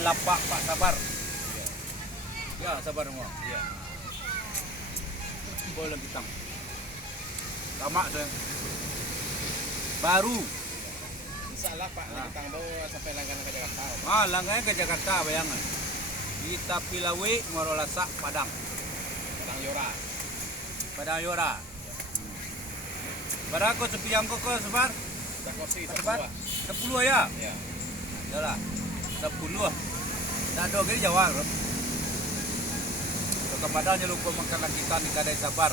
lapak Pak Sabar. Ya, sabar semua. Iya. Boleh bintang. Lama saya. Baru. Insyaallah Pak, kita bawa sampai langganan ke Jakarta. Langgannya ke Jakarta bayangan. Kita Pilawi, Morolasak, Padang. Padang Yora. Padang Yora. Berapa sepi yang kau sebar? Sudah kursi Sebar? 10. 10 ya? Ya. Yalah. 10. Tak ada gini Jawa. Ke Padang lupa makan kita di Kadai Sabar.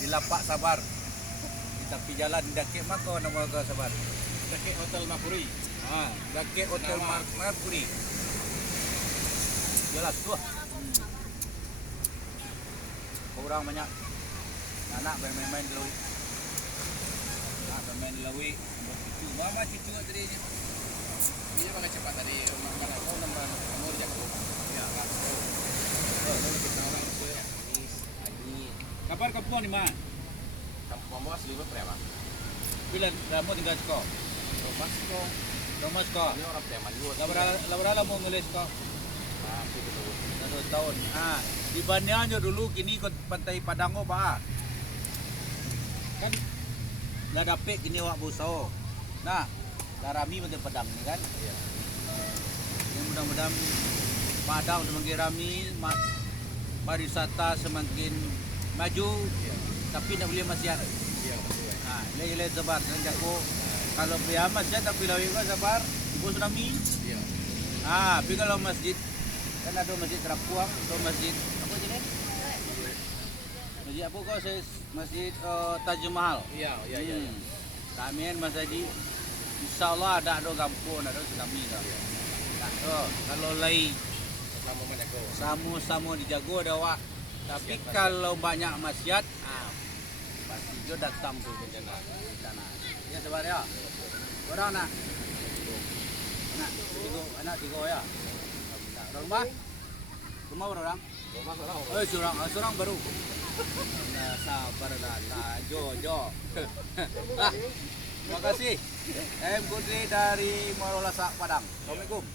Di Lapak Sabar. Di tepi jalan di Dakik maka nama ke Sabar. Dekat Hotel Mapuri. Dakik Hotel Mercury. Jelas tuh. Orang banyak anak bermain-main di laut. Bermain di laut. Cucu, mama cucu tadi. Iya pakai cepat tadi rumah mana kau nomor di Jakarta. Ya, Kapan kampung di mana? Kampung Mambo asli berapa? Bila kamu tinggal sekolah? Rumah kau. Rumah sekolah. Ini orang Teman juga. Labrala mau ngelis sekolah? Tapi betul. 2 tahun. Di Banjarnya dulu kini ke Pantai Padang Pak. Kan nggak dapet kini wak busau. Nah, Rami Pantai Padang ni kan. Iya. Yang mudah-mudahan Padang semakin rami, pariwisata semakin maju. Iya. Tapi tak boleh masyarakat. Iya, betul. Lele sabar dan jago. Kalau pria masjid tapi lawi ko sabar, ibu tsunami. Iya. Tapi kalau masjid kan ada masjid Terapuang, atau masjid apa jenis? Masjid apa kau saya masjid Taj Mahal. Iya. Kami kan masa di insyaallah ada kampung, ada tsunami dah. Tak ada. Kalau lai Sama banyak kau. sama dijago ada wak. Tapi kalau banyak maksiat, pasti dia datang tuh ke sana. Ya sabar ya. Orang nak. Anak tiga ya. Rumah berapa orang? Rumah orang. Seorang baru. Nah, sabar lah. Jo. Terima kasih. Kudri dari Morolasak Padang. Assalamualaikum.